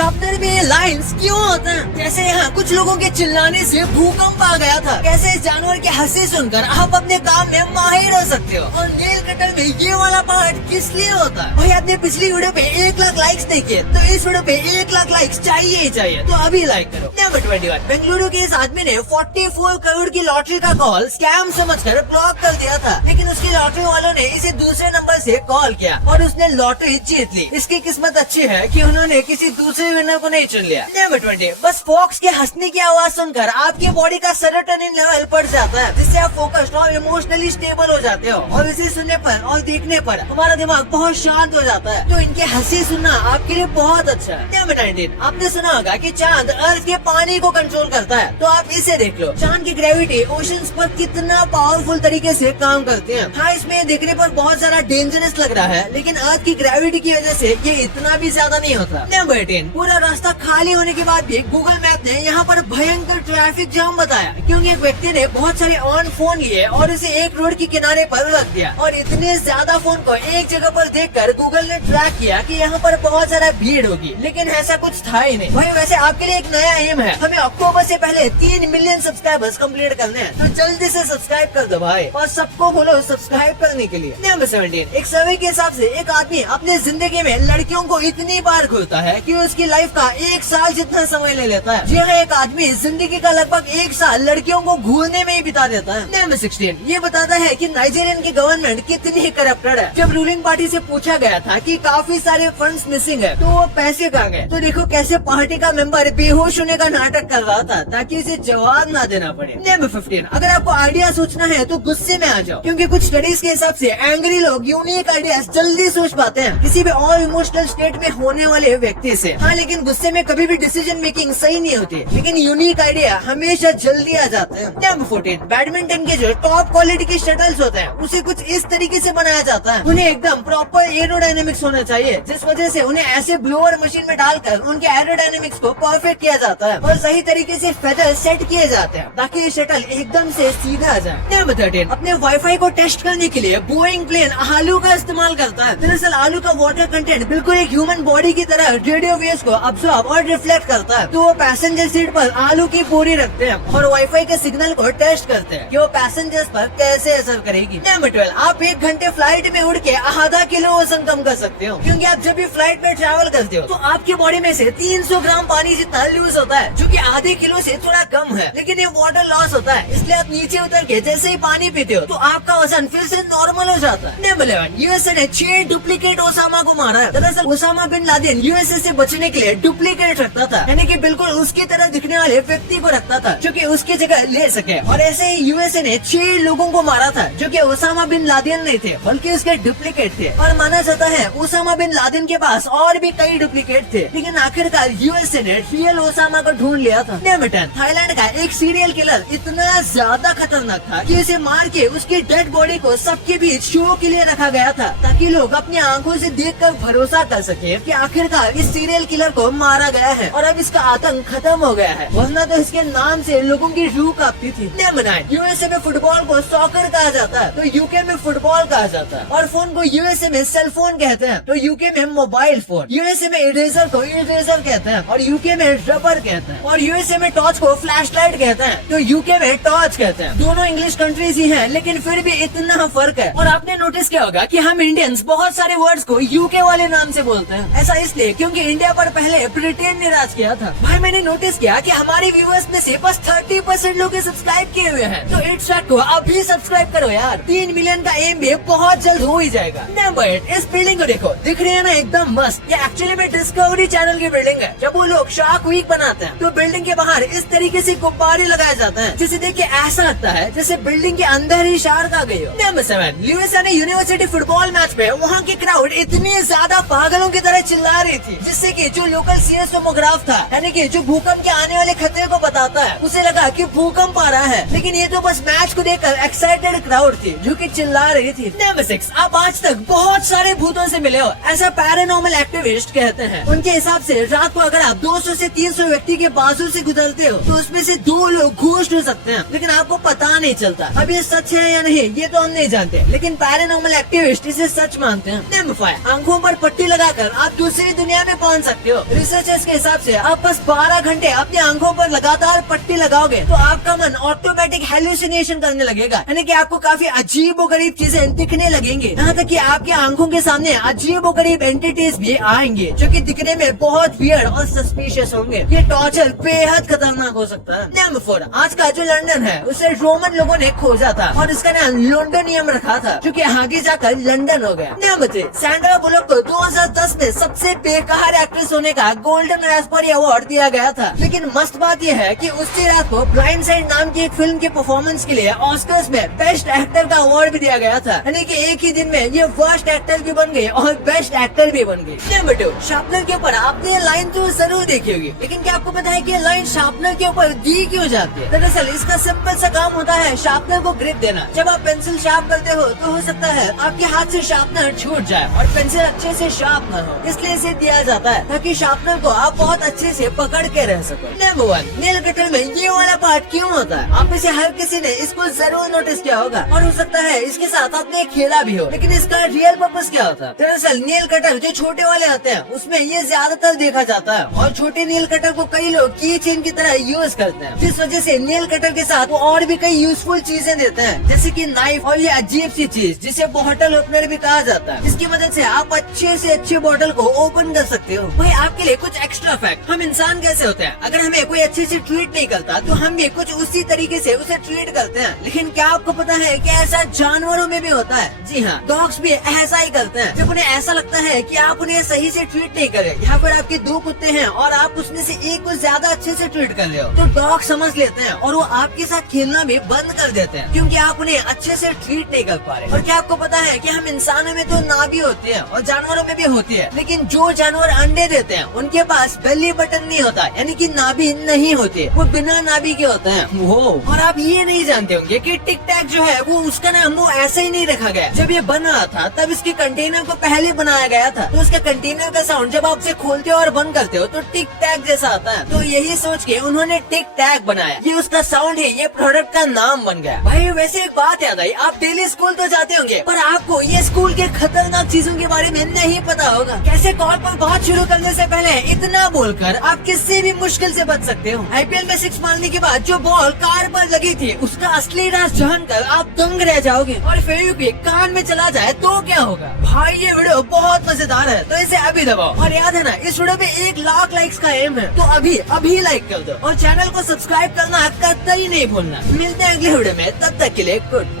Sharpener में ये lines क्यों होता है? जैसे यहाँ कुछ लोगों के चिल्लाने से भूकंप आ गया था, कैसे इस जानवर की हंसी सुनकर आप अपने काम में माहिर हो सकते हो। और नेल कटर में ये वाला पार्ट किस लिए होता है? भाई आपने पिछली वीडियो पे 1 लाख लाइक्स नहीं किए, तो इस वीडियो पे 1 लाख लाइक्स चाहिए ही चाहिए, तो अभी लाइक करो। नंबर 21, बेंगलुरु के इस आदमी ने 44 करोड़ की लॉटरी का कॉल स्कैम समझकर ब्लॉक कर दिया था, लेकिन उसकी लॉटरी वालों ने इसे दूसरे नंबर से कॉल किया और उसने लॉटरी जीत ली। इसकी किस्मत अच्छी है कि उन्होंने किसी दूसरे विनर को नहीं चुन लिया। नंबर 20, बस फॉक्स के हंसने की आवाज सुनकर आपकी बॉडी का सेरोटोनिन लेवल बढ़ जाता है, जिससे आप फोकस्ड और इमोशनली स्टेबल हो जाते हो। और इसे सुनने पर और देखने पर हमारा दिमाग बहुत शांत हो जाता है, तो इनकी हंसी सुनना आपके लिए बहुत अच्छा है। नंबर 19, आपने सुना होगा कि चांद अर्थ के पानी को कंट्रोल करता है, तो आप इसे देख लो। चांद की ग्रेविटी ओशंस पर कितना पावरफुल तरीके से काम करती है। हाँ, इसमें देखने पर बहुत सारा डेंजरस लग रहा है, लेकिन अर्थ की ग्रेविटी की वजह से ये इतना भी ज्यादा नहीं होता। नंबर 18, पूरा रास्ता खाली होने के बाद भी गूगल मैप ने यहाँ पर भयंकर ट्रैफिक जाम बताया, क्योंकि एक व्यक्ति ने बहुत सारे ऑन फोन लिए और उसे एक रोड के किनारे पर रख दिया। और इतने ज्यादा फोन को एक जगह पर देखकर गूगल ने ट्रैक किया कि यहाँ पर बहुत सारा भीड़ होगी, लेकिन ऐसा कुछ था ही नहीं। भाई वैसे आपके लिए एक नया एम है, हमें अक्टूबर से पहले 3 मिलियन सब्सक्राइबर्स कंप्लीट करने हैं, तो जल्दी से सब्सक्राइब कर दो भाई, और सबको बोलो सब्सक्राइब करने के लिए। नंबर 17, एक सर्वे के हिसाब से एक आदमी अपने जिंदगी में लड़कियों को इतनी बार घूरता है कि उसकी लाइफ का 1 साल जितना समय ले लेता है। जी हाँ, एक आदमी जिंदगी का लगभग 1 साल लड़कियों को घूरने में ही बिता देता है। नंबर 16, ये बताता है कि नाइजीरियन की गवर्नमेंट कितनी करप्टेड है। जब रूलिंग पार्टी से पूछा गया था कि काफी सारे फंड्स मिसिंग है, तो वो पैसे कहाँ गए, तो देखो कैसे पार्टी का मेंबर बेहोश होने का नाटक कर रहा था ताकि उसे जवाब ना देना पड़े। नंबर 15, अगर आपको आइडिया सोचना है तो गुस्से में आ जाओ, क्योंकि कुछ स्टडीज के हिसाब से एंग्री लोग यूनिक आइडियाज जल्दी सोच पाते हैं किसी भी और इमोशनल स्टेट में होने वाले व्यक्ति से। हाँ, लेकिन गुस्से में कभी भी डिसीजन मेकिंग सही नहीं होती, लेकिन यूनिक आइडिया हमेशा जल्दी आ जाते हैं। नंबर 14, बैडमिंटन के जो टॉप क्वालिटी के शटल्स होते हैं उसे कुछ इस तरीके से बनाया जाता है, उन्हें एकदम प्रॉपर एरोडायनेमिक्स होना चाहिए, जिस वजह से उन्हें ऐसे ब्लोअर मशीन में डालकर उनके एरोडायनेमिक्स को परफेक्ट किया जाता है और सही तरीके से फेदर सेट किए जाते हैं ताकि ये शटल एकदम से सीधा आ जाए। नंबर 13, अपने वाईफाई को टेस्ट करने के लिए बोइंग प्लेन आलू का इस्तेमाल करता है। दरअसल आलू का वाटर कंटेंट बिल्कुल एक ह्यूमन बॉडी की तरह रेडियो वेव्स को अब्सॉर्ब और रिफ्लेक्ट करता है, तो वो पैसेंजर सीट पर आलू की पूरी रखते हैं और वाईफाई के सिग्नल को टेस्ट करते हैं कि वो पैसेंजर्स पर कैसे असर करेगी। नंबर 12, आप 1 घंटे फ्लाइट में उड़ के आधा किलो वजन कम कर सकते हो, क्योंकि आप जब भी फ्लाइट में ट्रैवल करते हो तो आपकी बॉडी में से 300 ग्राम पानी जितना लूज होता है, जो कि आधे किलो से थोड़ा कम है, लेकिन ये वाटर लॉस होता है, इसलिए आप नीचे उतर के जैसे ही पानी पीते हो तो आपका वजन फिर से नॉर्मल हो जाता है। नंबर 11, यूएसए ने 6 डुप्लीकेट ओसामा को मारा है। दरअसल ओसामा बिन लादेन यूएसए से बचने के लिए डुप्लीकेट रखता था, यानी कि बिल्कुल उसकी तरह दिखने वाले व्यक्ति को रखता था जो कि उसकी जगह ले सके। और ऐसे ही यूएसए ने 6 लोगों को मारा था जो कि ओसामा बिन लादेन नहीं थे, बल्कि उसके डुप्लीकेट थे। और माना जाता है ओसामा बिन लादेन के पास और भी कई डुप्लीकेट थे, लेकिन आखिरकार यूएसए ने रियल ओसामा को ढूंढ लिया था। नंबर 10, थाईलैंड का एक सीरियल किलर इतना ज्यादा खतरनाक था कि उसे मार के उसकी डेड बॉडी को सबके बीच शो के लिए रखा गया था, ताकि लोग अपनी आंखों से देखकर भरोसा कर सके कि आखिरकार इस सीरियल किलर को मारा गया है और अब इसका आतंक खत्म हो गया है, वरना तो इसके नाम से लोगों की रूह कांपती थी। नंबर 9, यूएसए में फुटबॉल को सॉकर कहा जाता है, तो यूके में फुटबॉल कहा जाता है। और फोन को यूएसए में सेल फोन कहते हैं, तो यूके में मोबाइल फोन। यूएसए में इरेजर को इरेजर कहते हैं और यूके में रबर कहते हैं। और यूएसए में टॉर्च को फ्लैश लाइट कहते हैं, तो यूके में टॉर्च कहते हैं। दोनों इंग्लिश कंट्रीज ही हैं, लेकिन फिर भी इतना फर्क है। और आपने नोटिस किया होगा कि हम इंडियंस बहुत सारे वर्ड्स को यूके वाले नाम से बोलते हैं। ऐसा इसलिए क्योंकि इंडिया पर पहले ब्रिटेन ने राज किया था। भाई मैंने नोटिस किया कि हमारे व्यूअर्स में से बस 30% लोग सब्सक्राइब किए हुए हैं, तो इट्स को अभी सब्सक्राइब करो यार। 3 मिलियन का एम भी बहुत जल्द हो ही जाएगा। नंबर 8, इस बिल्डिंग को देखो, दिख रही है ना एकदम मस्त। ये एक्चुअली में डिस्कवरी चैनल की बिल्डिंग है। जब वो लोग शार्क वीक बनाते हैं तो बिल्डिंग के बाहर इस तरीके से गुब्बारे लगाए जाते हैं, जिसे देख के ऐसा लगता है जैसे बिल्डिंग के अंदर ही शार्क आ गई हो। नंबर 7, यूएसए ने यूनिवर्सिटी फुटबॉल मैच में वहाँ की क्राउड इतनी ज्यादा पागलों की तरह चिल्ला रही थी, जिससे कि जो लोकल सीस्मोग्राफ था, यानी कि जो भूकंप के आने वाले खतरे को बताता है, उसे लगा कि भूकंप आ रहा है, लेकिन ये तो बस मैच को देखकर एक्साइटेड क्राउड थी जो कि चिल्ला रही थी। नंबर 6, आप आज तक बहुत सारे भूतों से मिले हो, ऐसा पैरानॉर्मल एक्टिविस्ट कहते हैं। उनके हिसाब से रात को अगर आप 200 से 300 व्यक्ति के बाजू से गुजरते हो तो उसमें से 2 लोग घोस्ट हो सकते हैं, लेकिन आपको पता नहीं चलता। अब ये सच है या नहीं ये तो हम नहीं जानते, लेकिन पैरानॉर्मल एक्टिविस्ट इसे सच मानते हैं। नंबर 5, आंखों पर पट्टी लगाकर आप दूसरी दुनिया में पहुंच सकते सकते हो। रिसर्चर्स के हिसाब से आप बस 12 घंटे अपनी आंखों पर लगातार पट्टी लगाओगे तो आपका मन ऑटोमेटिक हेलुसिनेशन करने लगेगा, यानी कि आपको काफी अजीबोगरीब चीजें दिखने लगेंगे। यहाँ तक कि आपकी आंखों के सामने अजीबोगरीब एंटिटीज भी आएंगे जो कि दिखने में बहुत वियर्ड और सस्पिशियस होंगे। ये टॉर्चर बेहद खतरनाक हो सकता है। नंबर 4, आज का जो लंदन है उसे रोमन लोगों ने खोजा था और इसका नाम लॉन्डोनियम रखा था, जो कि आगे जाकर लंदन हो गया। नंबर 3, सैंड्रा बुलक को 2010 में सबसे बेकार एक्ट्रेस होने का गोल्डन रास्पबेरी अवार्ड दिया गया था। लेकिन मस्त बात यह है कि उसी रात को ब्लाइंड साइड नाम की एक फिल्म के परफॉर्मेंस के लिए ऑस्कर्स में बेस्ट एक्टर का अवार्ड भी दिया गया था, यानी कि एक ही दिन में ये वर्स्ट एक्टर भी बन गए और बेस्ट एक्टर भी बन गए। नंबर 2, शार्पनर के ऊपर आपने लाइन तो जरूर देखी होगी, लेकिन क्या आपको पता है कि लाइन शार्पनर के ऊपर दी क्यों जाती है? दरअसल इसका सिंपल सा काम होता है शार्पनर को ग्रिप देना। जब आप पेंसिल शार्प करते हो तो हो सकता है आपके हाथ से शार्पनर छूट जाए और पेंसिल अच्छे से शार्प न हो, इसलिए इसे दिया जाता है ताकि शार्पनर को आप बहुत अच्छे से पकड़ के रह सको। नंबर 1, नेल कटर में ये वाला पार्ट क्यों होता है? आप में से हर किसी ने इसको जरूर नोटिस किया होगा और हो सकता है इसके साथ आपने खेला भी हो, लेकिन इसका रियल पर्पस क्या होता है? दरअसल नेल कटर जो छोटे वाले आते हैं उसमें ये ज्यादातर देखा जाता है और छोटे नेल कटर को कई लोग की चेन की तरह यूज करते हैं, जिस वजह से नेल कटर के साथ वो और भी कई यूजफुल चीजें देते हैं, जैसे कि नाइफ और ये अजीब सी चीज जिसे बॉटल ओपनर भी कहा जाता है, जिसकी मदद से आप अच्छे से अच्छे बॉटल को ओपन कर सकते हो। भाई आपके लिए कुछ एक्स्ट्रा फैक्ट, हम इंसान कैसे होते हैं, अगर हमें कोई अच्छे से ट्रीट नहीं करता तो हम भी कुछ उसी तरीके से उसे ट्रीट करते हैं। लेकिन क्या आपको पता है कि ऐसा जानवरों में भी होता है? जी हाँ, डॉग्स भी ऐसा ही करते हैं। जब उन्हें ऐसा लगता है कि आप उन्हें सही से ट्रीट नहीं कर रहे, यहाँ पर आपके 2 कुत्ते हैं और आप उसमें से एक को ज्यादा अच्छे से ट्रीट कर रहे हो, तो डॉग समझ लेते हैं और वो आपके साथ खेलना भी बंद कर देते हैं, क्योंकि आप उन्हें अच्छे से ट्रीट नहीं कर पा रहे। और क्या आपको पता है कि हम इंसानों में तो नाभि होती है और जानवरों में भी होती है, लेकिन जो जानवर अंडे देते हैं उनके पास बेली बटन नहीं होता, यानी कि नाभि नहीं होती, वो बिना नाभि के होते हैं। और आप ये नहीं जानते होंगे कि टिक टैक जो है वो उसका नाम वो ऐसे ही नहीं रखा गया। जब ये बन रहा था तब इसके कंटेनर को पहले बनाया गया था, तो उसका कंटेनर का साउंड जब आप उसे खोलते हो और बंद करते हो तो टिक टैक जैसा आता है, तो यही सोच के उन्होंने टिक टैक बनाया। ये उसका साउंड है, ये प्रोडक्ट का नाम बन गया। भाई वैसे एक बात याद आई, आप डेली स्कूल तो जाते होंगे पर आपको ये स्कूल के खतरनाक चीजों के बारे में नहीं पता होगा। कैसे कॉल पर बात शुरू करने से पहले इतना बोलकर आप किससे भी मुश्किल से बच सकते हो। IPL में 6 मारने के बाद जो बॉल कार पर लगी थी उसका असली राज जानकर आप दंग रह जाओगे, और फेविक्विक कान में चला जाए तो क्या होगा। भाई ये वीडियो बहुत मजेदार है तो इसे अभी दबाओ, और याद है ना इस वीडियो पे 1 लाख लाइक्स का एम है, तो अभी लाइक कर दो और चैनल को सब्सक्राइब करना कतई नहीं भूलना। मिलते हैं अगले वीडियो में, तब तक के लिए गुड।